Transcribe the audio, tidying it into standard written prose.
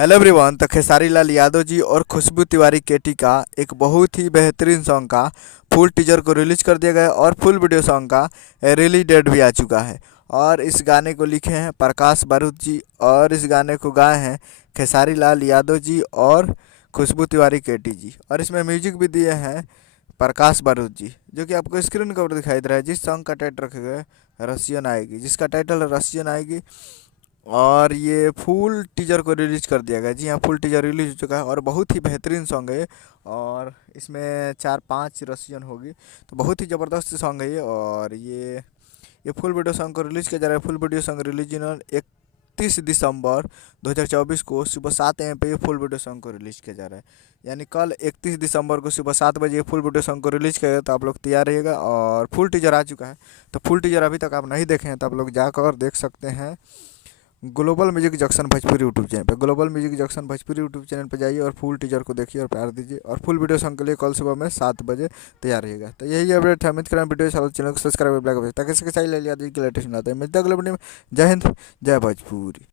Hello everyone. तो खेसारी लाल यादव जी और खुशबू तिवारी केटी का एक बहुत ही बेहतरीन सॉन्ग का फुल टीजर को रिलीज कर दिया गया है और फुल वीडियो सॉन्ग का रिलीज डेट भी आ चुका है। और इस गाने को लिखे हैं प्रकाश बारूद जी और इस गाने को गाए हैं खेसारी लाल यादव जी और खुशबू तिवारी केटी जी। और इसमें म्यूजिक भी दिए हैं प्रकाश बारूद जी, जो कि आपको स्क्रीन के ऊपर दिखाई दे रहा है। जिस सॉन्ग का टाइटल रखे गए रसियन आएगी, जिसका टाइटल है रसियन आएगी। और ये फुल टीजर को रिलीज कर दिया गया। जी हाँ, फुल टीजर रिलीज हो चुका है और बहुत ही बेहतरीन सॉन्ग है ये। और इसमें 4-5 रसियन होगी, तो बहुत ही ज़बरदस्त सॉन्ग है ये। और ये फुल वीडियो सॉन्ग को रिलीज किया जा रहा है। फुल वीडियो सॉन्ग रिलीज 31 दिसंबर 2024 को सुबह 7 AM पे ये फुल वीडियो सॉन्ग को रिलीज किया जा रहा है। यानी कल 31 दिसंबर को सुबह 7 बजे ये फुल वीडियो सॉन्ग को रिलीज किया गया, तो आप लोग तैयार रहिएगा। और फुल टीजर आ चुका है, तो फुल टीजर अभी तक आप नहीं देखे हैं तो आप लोग जाकर देख सकते हैं global music junction Bhojpuri YouTube channel पे। Global music junction Bhojpuri YouTube channel पे जाइए और फुल टीजर को देखिए और प्यार दीजिए। और फुल वीडियो सॉन्ग के लिए कल सुबह में 7 बजे तैयार रहिएगा। तो यही अपडेट है। उम्मीद करें वीडियो चैनल को सब्सक्राइब ताकि इसके साथ ले लिया लेटेस्ट मिलता है। मिलता है अगले वीडियो में। जय हिंद, जय भोजपुरी।